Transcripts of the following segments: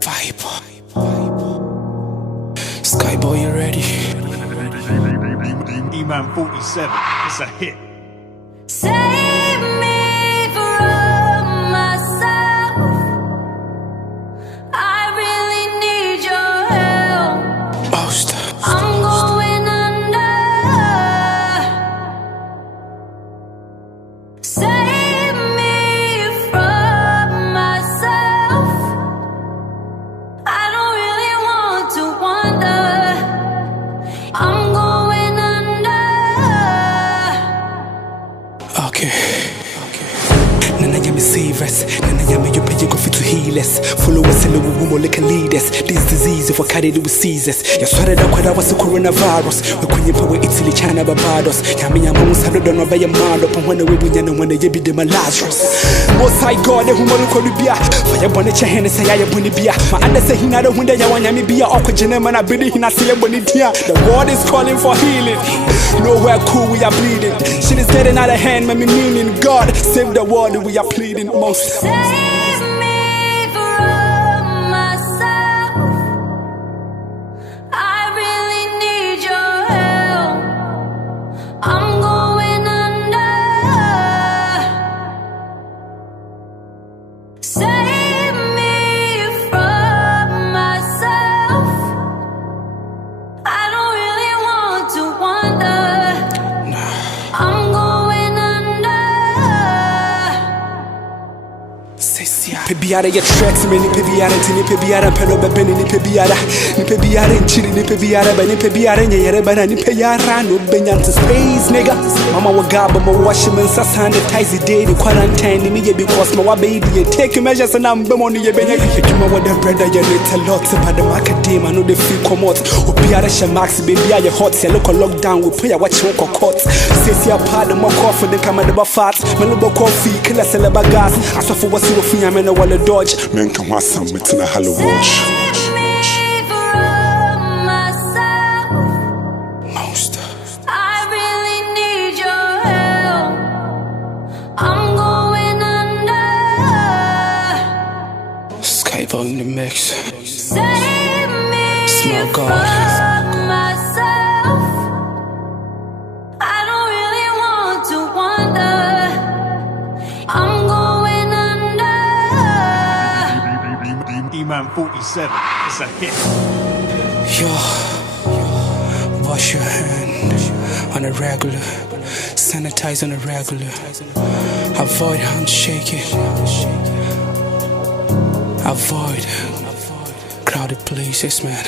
Vibe. Skyboy, you ready? E-Man 47, it's a hit. Save me from myself. I really need your help. Most. I'm going under. Save me from myself. I don't really want to wander. I'm going under. Okay. Nana yami save us. Nana yami you pay you go fit to heal us. Follow us and we will like lead us. This disease if we carry it with seizures. Ya swara da kwada was the coronavirus. We couldn't power Italy, China, Barbados. Yami yamus had done over your mad up and when we win and when they be the Lazarus. Most high God, who will call you beer. For your bonnet, your hand is a bonibia. My under say he not a window, you want me be a awkward gentleman. I believe in a say a bonitia. The world is calling for healing. Nowhere cool, we are bleeding. Shit is getting out of hand, man, meaning God. Save the world, we are pleading most. Save me from myself. I really need your help. I'm going under. Save me from myself. I don't really want to wander. I'm going under. Pebiara your tracks, many pebiara, tiny pebiara, peloba penny, pebiara, nipebiara, chili, nipebiara, but nipebiara, and yereba, and nipebiara, no benyan to space, nigga. Mama wagaba, my washerman, sanitize the day, the quarantine, me because my baby, take measures and I'm money, you been a what the brother, you need a lot about the macadam, I know the free come out, or Piara Shamax, baby, are your hot, say local lockdown, we put your watch walk or court. Says your part, the more coffee, the camera about fat, Meluba coffee, kill a celeba gas, I saw for what's your finger, man, I want to dodge. Men can want some, it's in a hollow watch. Save me from myself. Most. I really need your help. I'm going under. Skyboy in the mix. Save me Smell God. from myself. I don't really want to wander. I'm going under. E-Man 47, it's a hit. Yo, wash your hand on a regular, sanitize on a regular, avoid handshaking, avoid crowded places, man.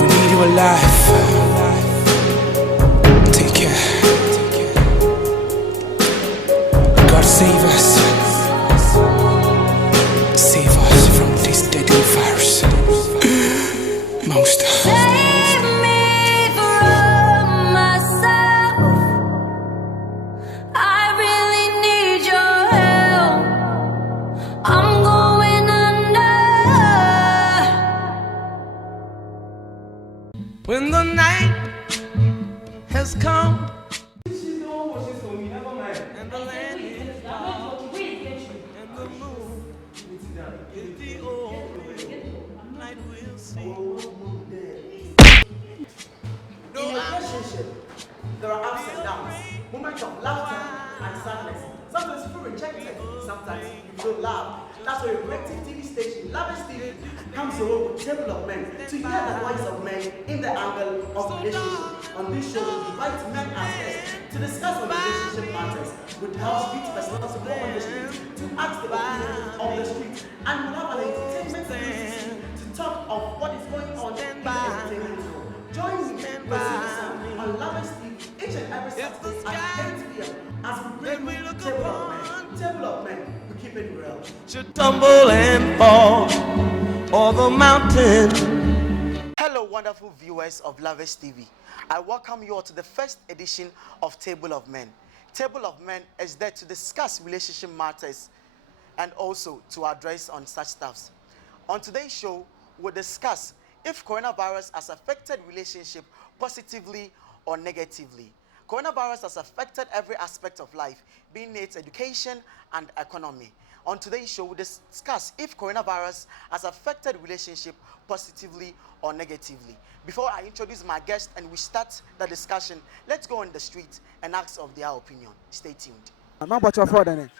We need you alive. Take care. God save us. Save us from this deadly virus. Most. Save me from myself. I really need your help. I'm going under. When the night has come and the land is dark and the moon is the only night we'll see. In a relationship, there are ups and downs, moments of laughter and sadness. Sometimes you feel rejected, sometimes you feel loved. That's why your collective TV station, Lavish TV, comes along with Table of Men to hear the voice of men in the angle of relationship. On this show, we invite men as guests to discuss on relationship matters. We'll have street personals to go on the street to ask the opinion of the street, and we'll have an entertainment series to talk of what is going on in the entertainment world. Join me, Basilica, on Lavish TV each and every Saturday at 8 p.m. as we bring you Table of Men. Table of Men, we keep it real. Should tumble and fall or the mountain. Hello, wonderful viewers of Lavish TV. I welcome you all to the first edition of Table of Men. Table of Men is there to discuss relationship matters and also to address on such stuffs. On today's show, we'll discuss if coronavirus has affected relationship positively or negatively. Coronavirus has affected every aspect of life, being it education and economy. On today's show, we discuss if coronavirus has affected relationship positively or negatively. Before I introduce my guest and we start the discussion, let's go on the street and ask of their opinion. Stay tuned. Man, but your father, then.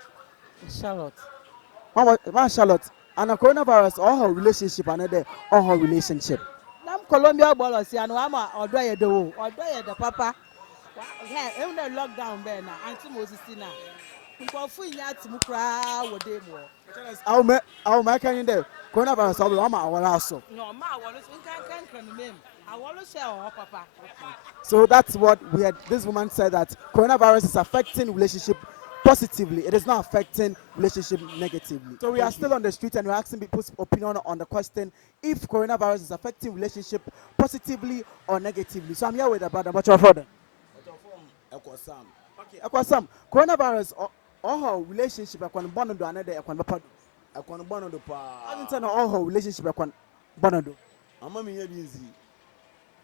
Charlotte. Man, Charlotte, and a coronavirus, all her relationship, and all her relationship. Nam Colombia bolosi anu ama odo ye de wo odo ye de papa he even the lockdown be na anti Moses na nkofu nya atimu kra wo de mo I'll make any day. Coronavirus, I'll be on my also. no ma awolo kan mem awolo se o papa. So that's what we had. This woman said that coronavirus is affecting relationship positively. It is not affecting relationship negatively. So we are still on the street and we're asking people's opinion on the question if coronavirus is affecting relationship positively or negatively. So I'm here with the brother. What's your father? Okay, Ekwasam. Coronavirus all her relationship akwan bono do another akwan papa do. Akwan bono do pa. I didn't know all her relationship akwan bono do. Ama me here busy.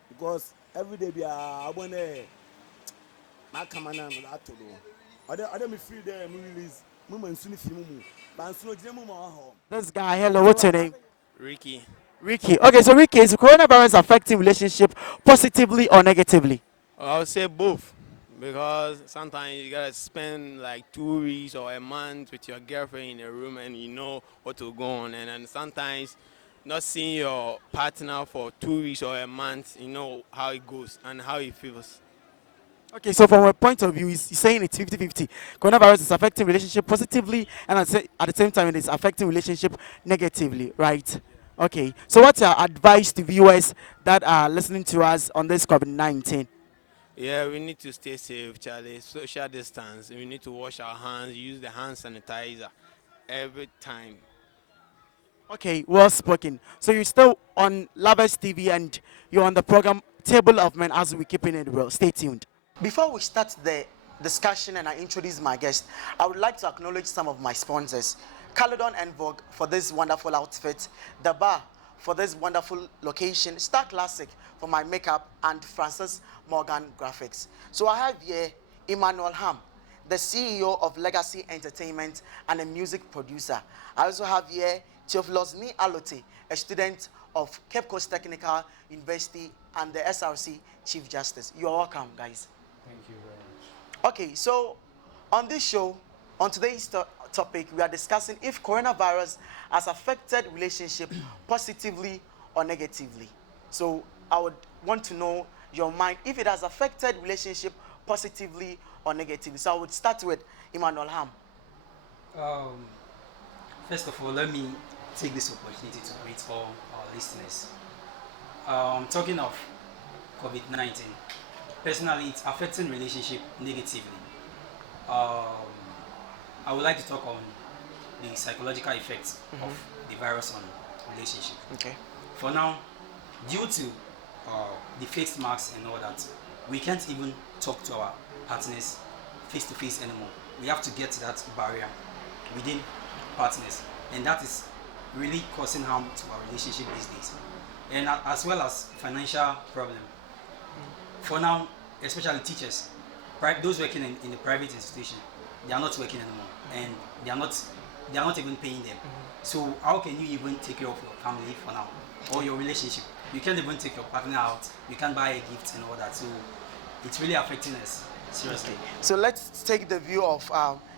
Because every day be abone na kamana na ato do. Other me free there, me release, me man suni fi mu. Ban suni ojina mu ma ho. This guy, hello, what's your name? Ricky. Ricky. Okay, so Ricky, is coronavirus affecting relationship positively or negatively? I would say both, because sometimes you gotta spend like 2 weeks or a month with your girlfriend in a room and you know what will go on, and then sometimes not seeing your partner for 2 weeks or a month, you know how it goes and how it feels. Okay, so from a point of view, he's saying it's 50-50. Coronavirus is affecting relationship positively, and at the same time, it is affecting relationship negatively, right? Okay, so what's your advice to viewers that are listening to us on this COVID-19? Yeah, we need to stay safe, Charlie. Social distance. We need to wash our hands, use the hand sanitizer every time. Okay, well spoken. So you're still on Lovers TV and you're on the program Table of Men as we keep it real. Stay tuned. Before we start the discussion and I introduce my guest, I would like to acknowledge some of my sponsors. Caledon and Vogue for this wonderful outfit, The Bar for this wonderful location, Star Classic for my makeup, and Francis Morgan Graphics. So I have here Emmanuel Ham, the CEO of Legacy Entertainment and a music producer. I also have here Theophilus Ni Alote, a student of Cape Coast Technical University and the SRC Chief Justice. You are welcome, guys. Thank you very much. Okay, so on this show, on today's topic, we are discussing if coronavirus has affected relationship positively or negatively. So I would want to know your mind if it has affected relationship positively or negatively. So I would start with Emmanuel Ham. First of all, let me take this opportunity to greet all our listeners. Talking of COVID-19, personally, it's affecting relationship negatively. I would like to talk on the psychological effects of the virus on relationship. Okay. For now, due to the face masks and all that, we can't even talk to our partners face to face anymore. We have to get to that barrier within partners, and that is really causing harm to our relationship these days, and as well as financial problem. For now, especially teachers, those working in the private institution, they are not working anymore, and they are not even paying them. So how can you even take care of your family for now, or your relationship? You can't even take your partner out. You can't buy a gift and all that. So it's really affecting us seriously. So let's take the view of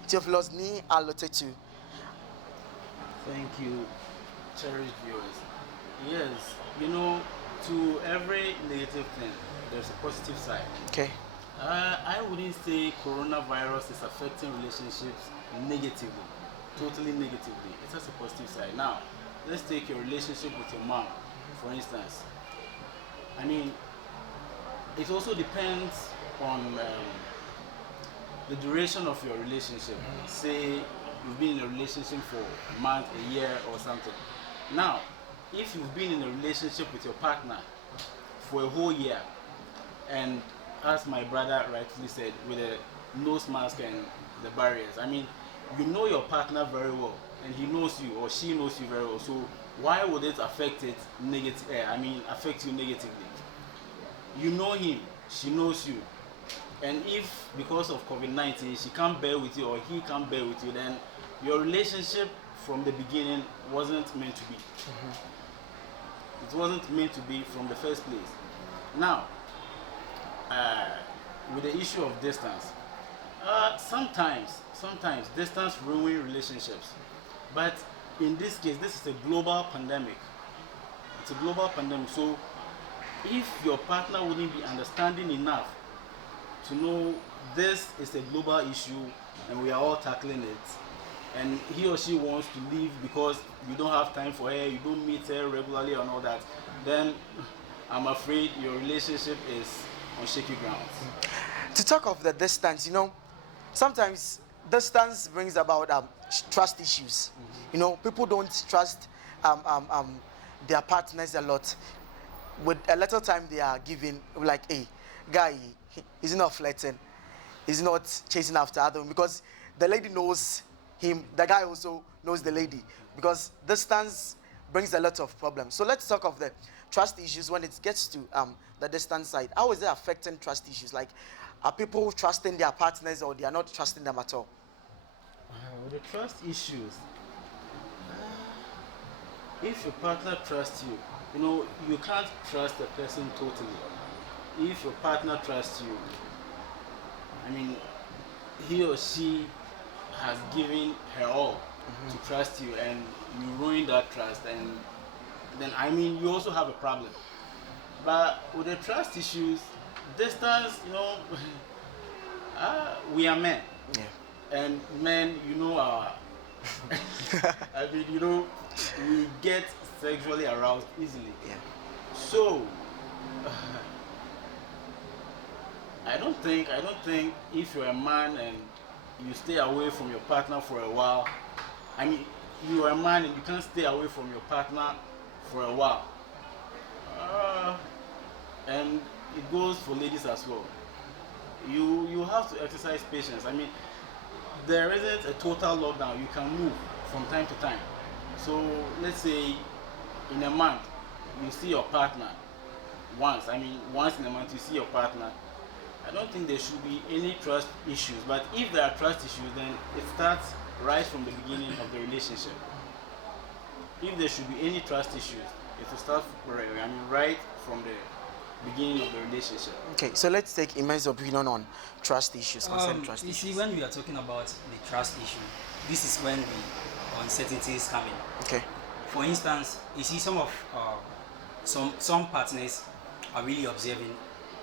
Theophilus Ni Alotetu. Thank you, cherished viewers. Yes, you know, to every negative thing, there's a positive side. Okay. I wouldn't say coronavirus is affecting relationships negatively, totally negatively. It has a positive side. Now, let's take your relationship with your mom, for instance. I mean, it also depends on the duration of your relationship. Say you've been in a relationship for a month, a year, or something. Now, if you've been in a relationship with your partner for a whole year, and as my brother rightfully said, with the nose mask and the barriers, I mean, you know your partner very well, and he knows you or she knows you very well. So why would it affect you negatively? You know him, she knows you. And if because of COVID-19 she can't bear with you or he can't bear with you, then your relationship from the beginning wasn't meant to be. It wasn't meant to be from the first place. Now, with the issue of distance, sometimes distance ruins relationships. But in this case, this is a global pandemic. It's a global pandemic. So if your partner wouldn't be understanding enough to know this is a global issue and we are all tackling it, and he or she wants to leave because you don't have time for her, you don't meet her regularly and all that, then I'm afraid your relationship is on shaky grounds. To talk of the distance, sometimes distance brings about trust issues. People don't trust their partners a lot. With a little time they are given, like, hey, guy, he's not flirting, he's not chasing after other women, because the lady knows him, the guy also knows the lady, because distance brings a lot of problems. So let's talk of the trust issues when it gets to the distance side. How is it affecting trust issues? Like, are people trusting their partners or they are not trusting them at all? With the trust issues, if your partner trusts you, you can't trust the person totally. If your partner trusts you, he or she has given her all to trust you, and you ruin that trust, and then you also have a problem. But with the trust issues, distance, we are men. Yeah. And men, our we get sexually aroused easily. Yeah. So I don't think if you're a man and you stay away from your partner for a while, you are a man and you can't stay away from your partner for a while. And it goes for ladies as well. You have to exercise patience. There isn't a total lockdown. You can move from time to time. So let's say in a month you see your partner once. Once in a month you see your partner. I don't think there should be any trust issues. But if there are trust issues, then it starts right from the beginning of the relationship. If there should be any trust issues, it will start right from the beginning of the relationship. Okay, so let's take Iman's opinion on trust issues, trust you issues. see, when we are talking about the trust issue, this is when the uncertainties come in. Okay. For instance, you see some some partners are really observing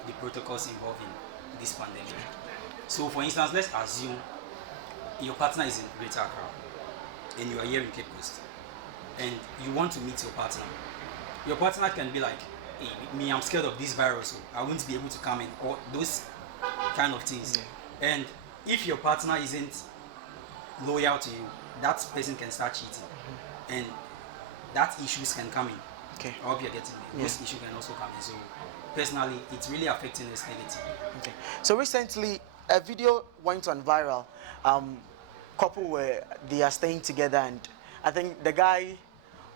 the protocols involved in this pandemic. So for instance, let's assume your partner is in Greater Accra and you are here in Cape Coast and you want to meet your partner. Your partner can be like, hey, me, I'm scared of this virus, so I won't be able to come in, or those kind of things. Yeah. And if your partner isn't loyal to you, that person can start cheating. And that issues can come in. Okay. I hope you're getting me. Those issues can also come in. So personally, it's really affecting us negatively. Okay. So recently, a video went on viral. Couple they are staying together, and I think the guy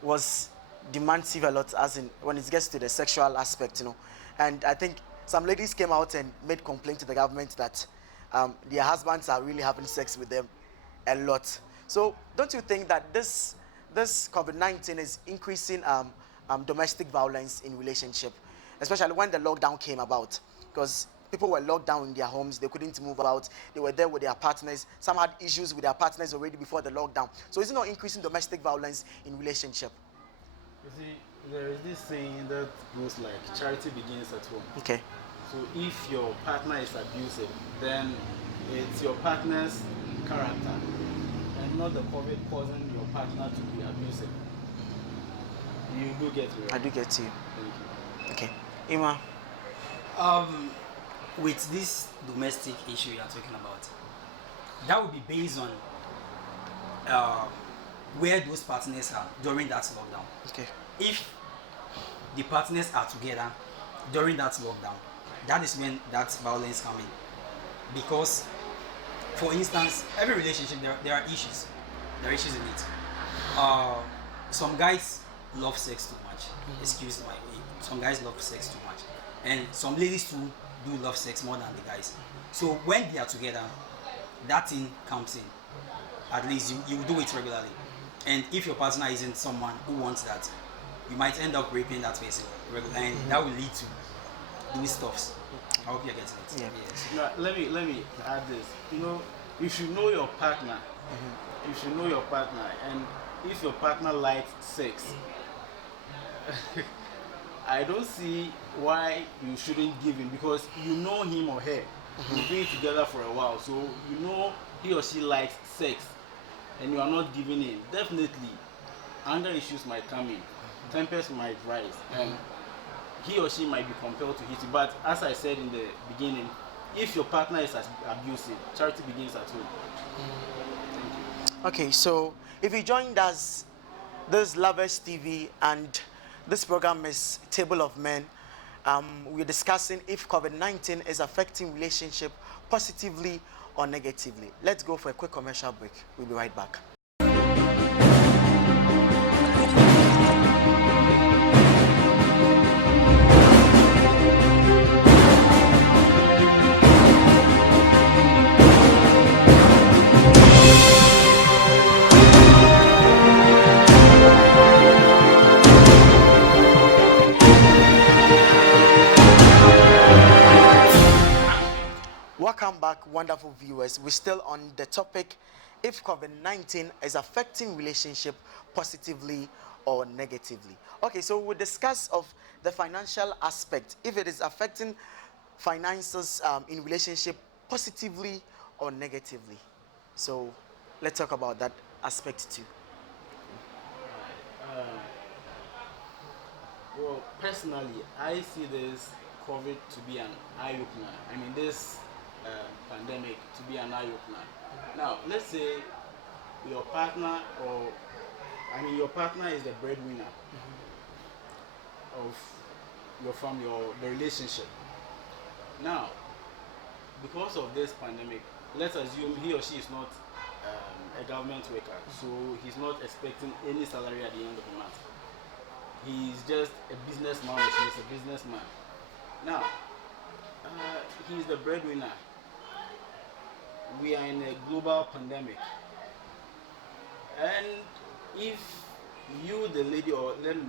was demands a lot, as in when it gets to the sexual aspect, And I think some ladies came out and made complaint to the government that their husbands are really having sex with them a lot. So don't you think that this COVID-19 is increasing domestic violence in relationship, especially when the lockdown came about? Because people were locked down in their homes, they couldn't move out, they were there with their partners. Some had issues with their partners already before the lockdown. So is it not increasing domestic violence in relationship? You see, there is this saying that goes like, charity begins at home. Okay. So if your partner is abusive, then it's your partner's character and not the COVID causing your partner to be abusive. You do get me. I do get you. Thank you. Okay. Ima? With this domestic issue you are talking about, that would be based on where those partners are during that lockdown. Okay. If the partners are together during that lockdown, that is when that violence comes in. Because, for instance, every relationship there are issues. There are issues in it. Some guys love sex too much. Excuse my way. Some guys love sex too much, and some ladies too do love sex more than the guys. So when they are together, that thing comes in. At least you do it regularly. And if your partner isn't someone who wants that, you might end up raping that person regularly, and that will lead to doing stuffs. I hope you're getting it. Yeah. Yes. Now, let me add this. You know, you should know your partner. You should know your partner, and if your partner likes sex, I don't see why you shouldn't give him, because you know him or her. You've been together for a while, so you know he or she likes sex, and you are not giving in. Definitely, anger issues might come in, tempers might rise, and he or she might be compelled to hit you. But as I said in the beginning, if your partner is abusive, charity begins at home. Okay, so if you joined us, this is Lovers TV, and this program is Table of Men. We're discussing if COVID-19 is affecting relationship positively or negatively. Let's go for a quick commercial break. We'll be right back. Welcome back, wonderful viewers. We're still on the topic if COVID-19 is affecting relationship positively or negatively. Okay, so we'll discuss of the financial aspect, if it is affecting finances in relationship positively or negatively. So let's talk about that aspect too. Well, personally, I see this COVID to be an eye-opener. I mean, this pandemic to be an eye-opener. Now, let's say your partner, your partner is the breadwinner of your family or the relationship. Now, because of this pandemic, let's assume he or she is not a government worker, so he's not expecting any salary at the end of the month. He's just a businessman, or she's a businessman. Now, he's the breadwinner. We are in a global pandemic, and if you, the lady, or let me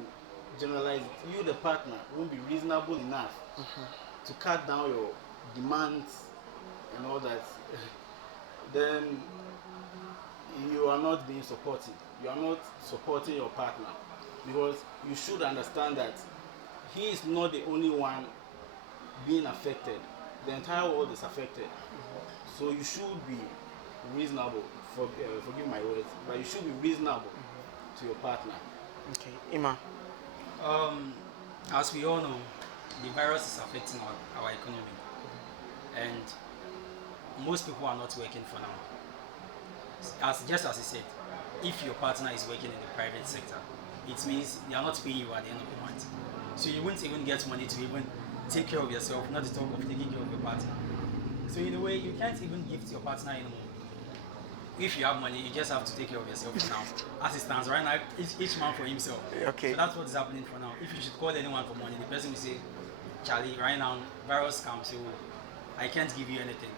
generalize it, you, the partner, won't be reasonable enough to cut down your demands and all that, then you are not being supportive. You are not supporting your partner, because you should understand that he is not the only one being affected. The entire world is affected. So you should be reasonable, forgive my words, but you should be reasonable to your partner. Okay, Ima. As we all know, the virus is affecting our economy, and most people are not working for now. Just as I said, if your partner is working in the private sector, it means they are not paying you at the end of the month. So you won't even get money to even take care of yourself, not to talk of taking care of your partner. So in a way, you can't even give to your partner anymore. If you have money, you just have to take care of yourself for now. As it stands right now, each man for himself. Okay. So that's what's happening for now. If you should call anyone for money, the person will say, Charlie, right now, virus comes, so I can't give you anything.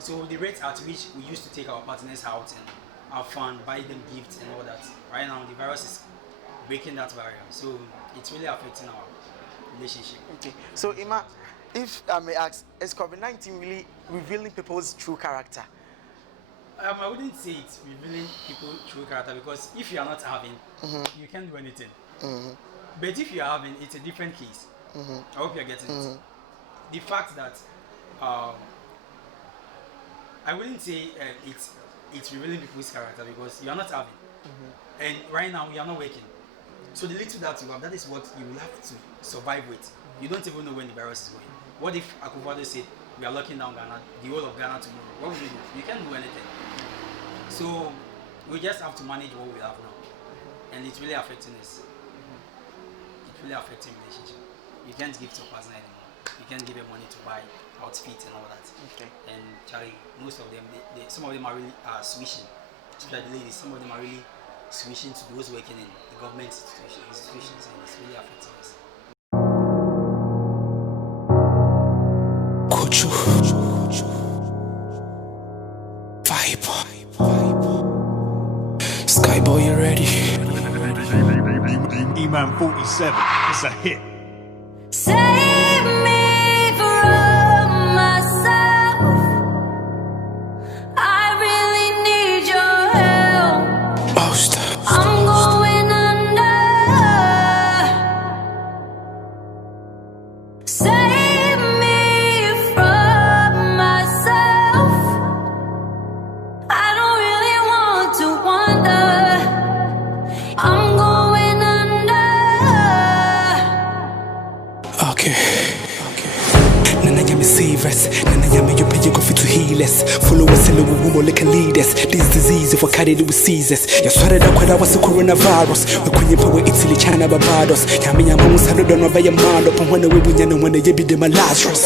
So the rate at which we used to take our partners out and have fun, buy them gifts and all that, right now the virus is breaking that barrier. So it's really affecting our relationship. Okay. So Ima, if I may ask, is COVID-19 really revealing people's true character? I wouldn't say it's revealing people's true character, because if you are not having, you can't do anything. But if you are having, it's a different case. I hope you're getting it. The fact that I wouldn't say it's revealing people's character, because you are not having, and right now we are not working. So the little that you have, that is what you will have to survive with. You don't even know when the virus is going. What if Akufo-Addo said we are locking down Ghana, the whole of Ghana tomorrow? What will we do? You can't do anything. So we just have to manage what we have now, and it's really affecting us. It's really affecting relationship. You can't give to a partner anymore. You can't give them money to buy outfits and all that. Okay. And Charlie, most of them, some of them are really switching. Especially the ladies, some of them are really switching to those working in the government institutions, and it's really affecting us. Skyboy, you ready? E-Man 47, it's a hit. Save me from myself. I really need your help. I'm going under. Save me from myself. I don't really want to wander. I'm going under. Okay. Nana yami save us. Nana yami you pay go fit to heal us. Follow us in the womb like a lead us. This disease if we carry it with seizures. Ya sware da kwada was the coronavirus. We kwenye power Italy, China, Barbados. Yami yama musano don't know by your mind up and when we bunyana when they be them Lazarus.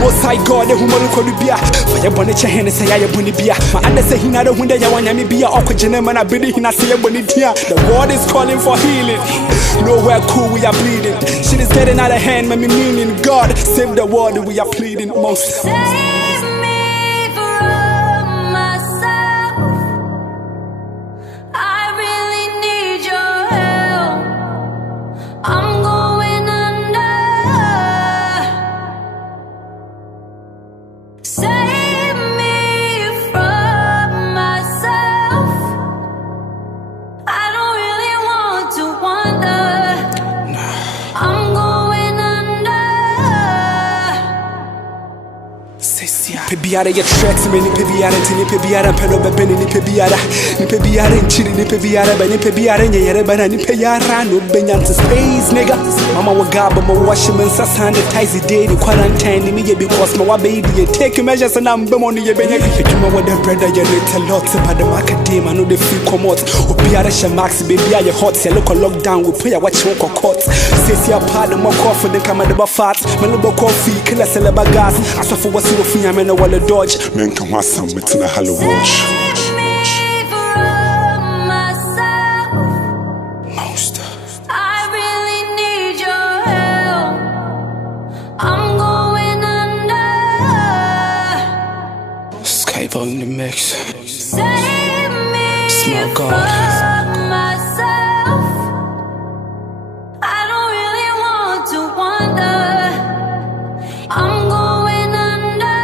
Most high God, who malu kolu bia. Fire bonnet chahene say ya buni bia. My under say he not a window ya wanyami bia. Oko jenem and I bid hina say buni tia. The world is calling for healing. Nowhere cool we are bleeding. Shit is getting out of hand, man, me meaning God save the world we are pleading most. Save me from myself. I really need your help. I'm going under. Save me from myself. I don't really want to wander. I'm going under. Pebiara ya tracks me ni pebiara tini pebiara pelo bebeni ni pebiara nchiri ni pebiara ba ni pebiara nyere ba ni pebiara no benya to space nigga mama wa gaba ma washman sa sanitize the day quarantine me because my baby you take measures and I'm be money you benya you what the brother you need a lot about the academia no the free comot obiara she max baby ya hot ya local lockdown we pay watch one court say ya pad mo coffee the camera the fat me no bo coffee killer celeba gas asofo wasi ofinya me no wale dodge men can want some it's in a hollow watch I really need your help. I'm going under. Skyboy in the mix. Save me Smell God. from myself. I don't really want to wander. I'm going under.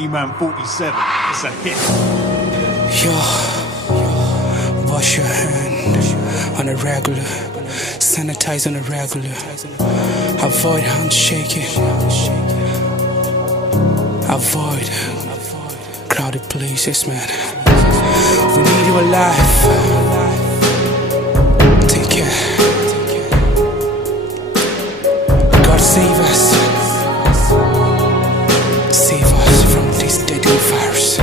E-Man 47, it's a hit. Yo, wash your hand on a regular, sanitize on a regular, avoid handshaking, avoid crowded places, man. We need you alive. Take care. God save us. Save us from this deadly virus.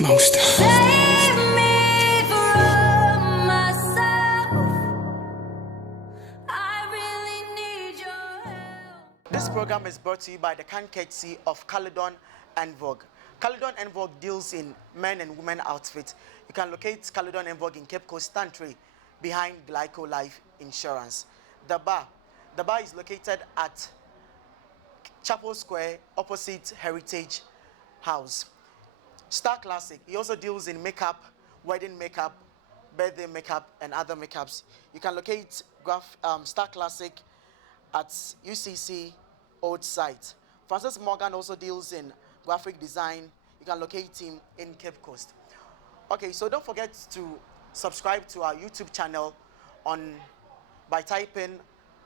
Most. Save me from myself. I really need your help. This program is brought to you by the kind courtesy of Caledon and Vogue. Caledon and Vogue deals in men and women outfits. You can locate Caledon and Vogue in Cape Coast Stand behind Glyco Life Insurance. The bar is located at Chapel Square opposite Heritage House. Star Classic, he also deals in makeup, wedding makeup, birthday makeup, and other makeups. You can locate Star Classic at UCC Old Site. Francis Morgan also deals in graphic design. You can locate him in Cape Coast. Okay, so don't forget to subscribe to our YouTube channel by typing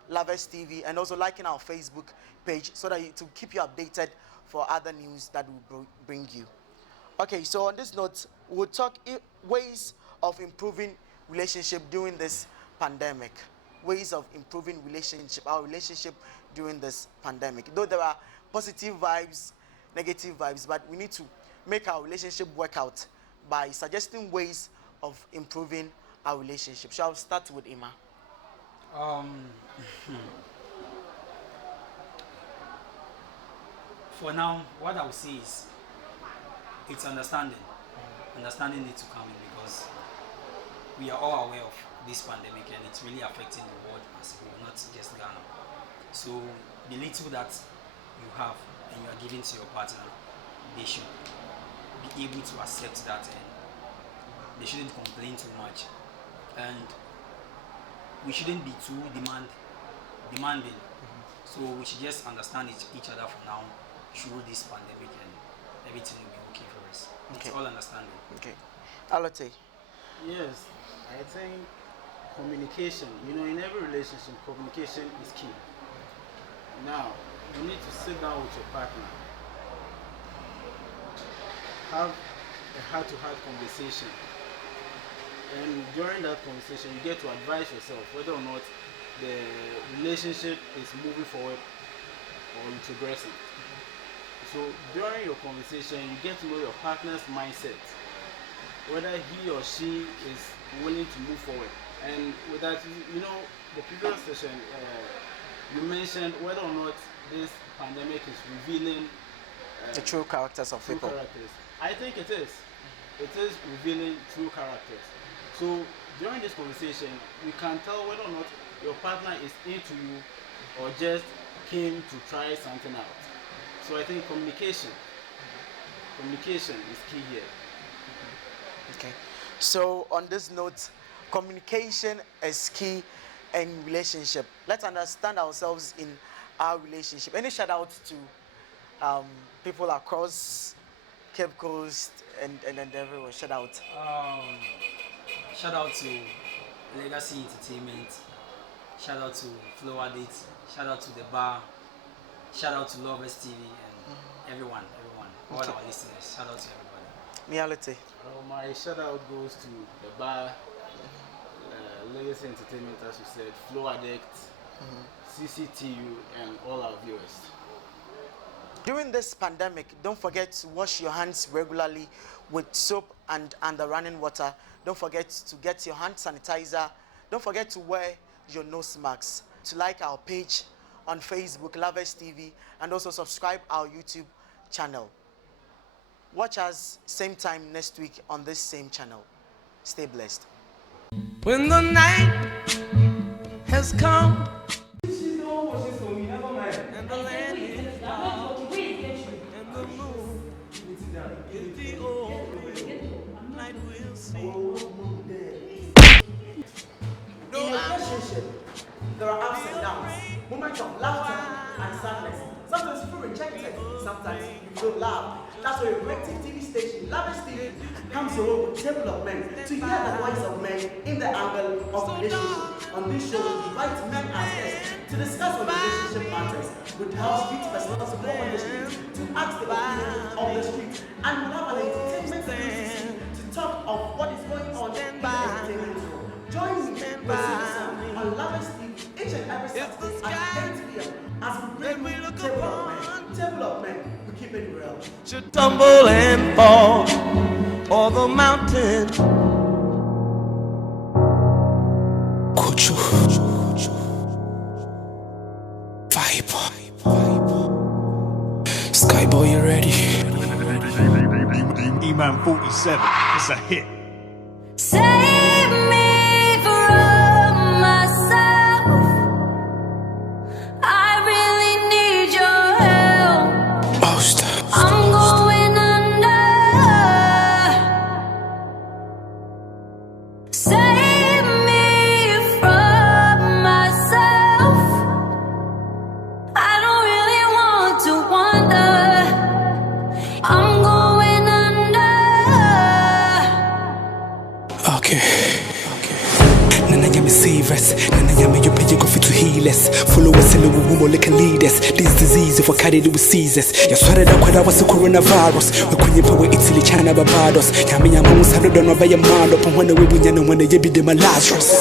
Lovers TV and also liking our Facebook page so that to keep you updated for other news that we bring you. Okay, so on this note, we'll talk ways of improving relationship during this pandemic. Ways of improving our relationship during this pandemic. Though there are positive vibes, negative vibes, but we need to make our relationship work out by suggesting ways of improving our relationship. Shall we start with Emma? For now, what I would say is it's understanding. Understanding needs to come in because we are all aware of this pandemic and it's really affecting the world as a whole, not just Ghana. So the little that you have and you are giving to your partner, they should be able to accept that and they shouldn't complain too much. And we shouldn't be too demanding. So we should just understand each other for now through this pandemic, and everything will be okay for us. Okay. It's all understanding. Okay. Alote. Yes, I think communication, in every relationship, communication is key. Now, you need to sit down with your partner, have a heart-to-heart conversation, and during that conversation, you get to advise yourself whether or not the relationship is moving forward or retrogressing. So during your conversation, you get to know your partner's mindset, whether he or she is willing to move forward. And with that, the previous session, you mentioned whether or not this pandemic is revealing the true characters of people. Characters. I think it is. It is revealing true characters. So during this conversation, you can tell whether or not your partner is into you or just came to try something out. So I think communication is key here. Okay. So on this note, communication is key in relationship. Let's understand ourselves in our relationship. Any shout out to people across Cape Coast and everywhere? Shout out. Shout out to Legacy Entertainment. Shout out to Flow Addict. Shout out to the bar. Shout out to Lovers TV and everyone, all our listeners. Shout out to everybody. Reality. My shout out goes to the bar, Legacy Entertainment, as you said, Flow Addict, CCTU, and all our viewers. During this pandemic, don't forget to wash your hands regularly with soap and the running water. Don't forget to get your hand sanitizer. Don't forget to wear your nose masks. To like our page on Facebook, Lovers TV, and also subscribe our YouTube channel. Watch us same time next week on this same channel. Stay blessed. When the night has come and the land is dark and the moon is the old night will see. In a relationship, there are ups and downs, moments of laughter and sadness. Sometimes you feel rejected, sometimes you feel loved. That's why a corrective TV station, Lovers TV, comes along with table of men to hear the voice of men in the angle of relationship. On this show, we invite men as guests to discuss on relationship matters with how street personalities go on the street, to ask the opinion of the street, and we'll have an entertainment series to talk of what is going on in the entertainment world. Join me, Rosita, on Lovers TV each and every Saturday at 8 p.m. as we bring you Table of Men. Table of Men, we keep it real. Should tumble and fall, or the mountain. Kuchu. Vibe. Skyboy, you ready? E-Man 47, it's a hit. Save me from myself. I really need your help. I'm going under. Save me from myself. I don't really want to wander. I'm going under. Okay. Nana yami serious, Nana yami you pay go fit to heal us. Follow us and we will like lead us. This disease if I carry it with Caesars. Ya sware da kwada was the coronavirus. We couldn't power Italy, China, Barbados. Yami yama was had done over your man up and when we win and when they be the Lazarus.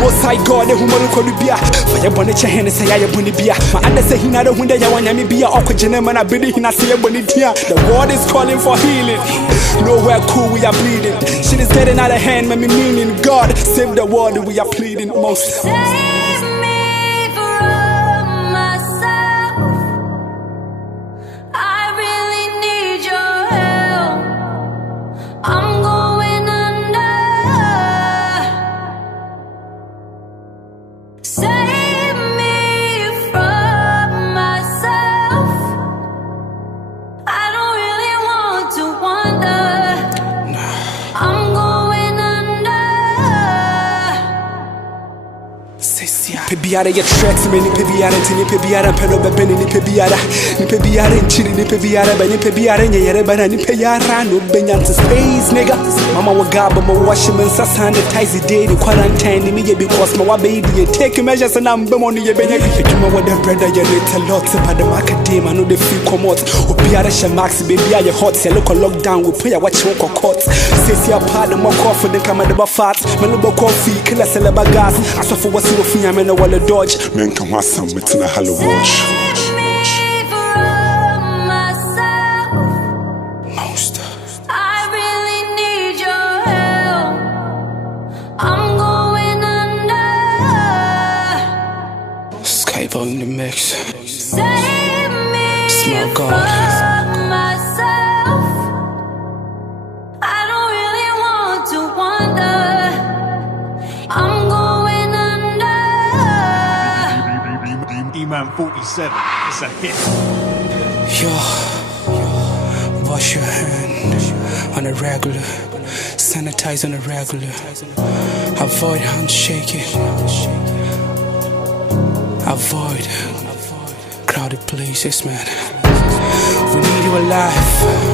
Most I God who will call you beer. Fire bonnet your hand and say I am beer. My under say he not a window ya want yami beer. Awkward gentleman, I believe in a say bonitia. The world is calling for healing. Nowhere cool, we are bleeding. Shit is getting out of hand, me meaning God save the world, we are pleading most. Save me from myself. I really need your help. I'm going under. Save me from myself. I don't really want nipa biara ye threats me nipa biara nti nipa biara pelo bebe ne nipa biara nchiri nipa biara ba nipa biara nye yere ba na nipa yara no benya to space nigga mama wa gaba mo wash me nsa sanitize the day the quarantine me ye because my baby ye take measures and I'm on ye benya adwuma wa the brother ye let a lot but the academia no dey feel come out obiara she max baby are hot say look lockdown we pay a watch work court say a part the more coffee than come the fat me no coffee killer celeba gas aso for what you finya me no wall dodge men can want some with na hello watch in the mix. Save me Smell God. from myself. I don't really want to wander. I'm going under. E-Man 47, it's a hit. Yo, wash your hand on a regular, sanitize on a regular, avoid handshaking. Avoid crowded places, man. We need you alive.